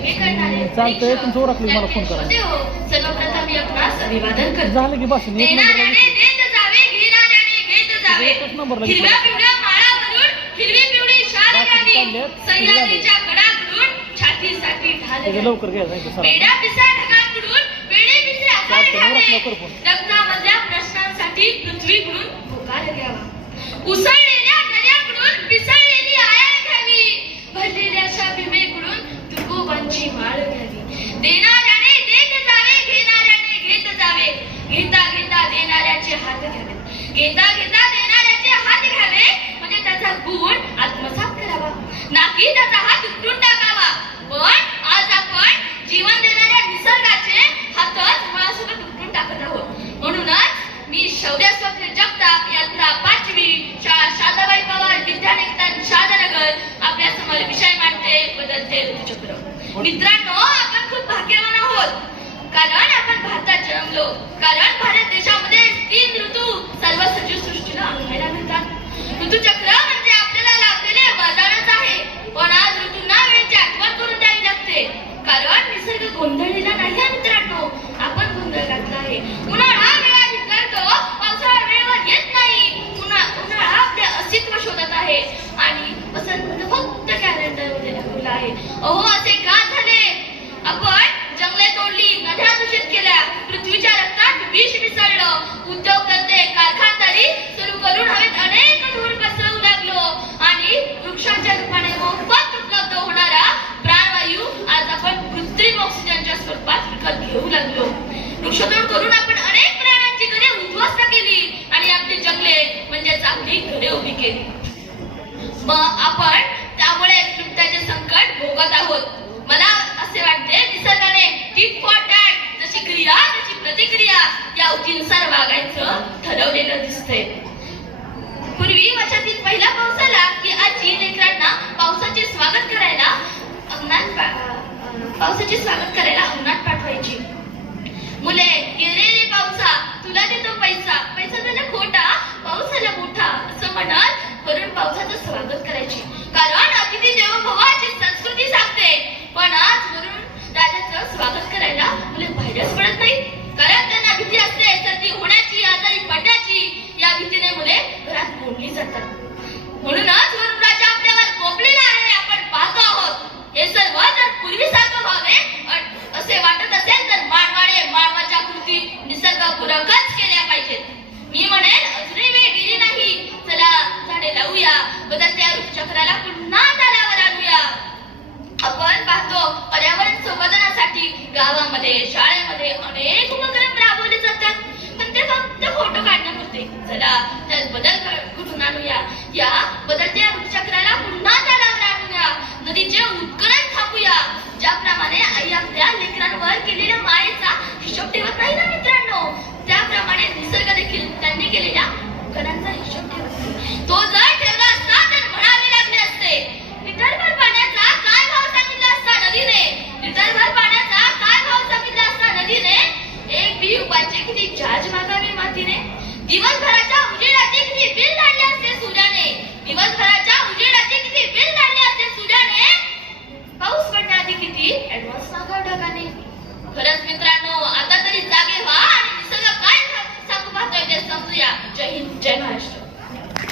चालतंय, तुमचं ओळखलं मला फोन करा. होते. सर्वप्रथम मी आपणास अभिवादन करते झालं की बस एक नंबरला एकच नंबरला. हिरव्या पिवळ्या माळा भरून हिरवी पिवळी शाल बाकी घाली चाललेत, सह्याद्रीच्या गडाकडून छातीसाठी ढाल त्याचं घाली. लवकर पिसा ढगाकडून पिसे आकार चालतंय, अशी माळ घ्यावी? देणाऱ्याने देत जावे घेणाऱ्याने घेत जावे. घेता घेता देणाऱ्याचे हात घ्यावे. घेता घेता देणाऱ्याचे हात घ्यावे. म्हणजे त्याचा गुण आत्मसात करावा. नाही त्याचा हात उठून टाकावा. पण आज आपण जीवन देणाऱ्या निसर्गाचे हातच मुळासोबत उठून टाकत आहोत. म्हणूनच मी शौर्य स्वप्न जगताप यात्रा पाचवी शाळा शादाबाई पवार विद्यानिकेतन शादनगर आपल्यासमोर विषय मांडते बदलते ऋतुचक्र मित्रांनो आपण खूप भाग्यवान आहोत. कारण आपण भारतात जन्मलो कारण भारत मग आपण त्यामुळे बिबट्याचे संकट भोगत आहोत. मला असे वाटते निसर्गाने टिक फॉर जशी क्रिया तशी प्रतिक्रिया या उतीनुसार वागायचं ठरवलेलं दिसतंय. पूर्वी वर्षातील पहिला पाऊस आला की आजी लेकरांना पावसाचे स्वागत करायला अंगणात पावसाचे स्वागत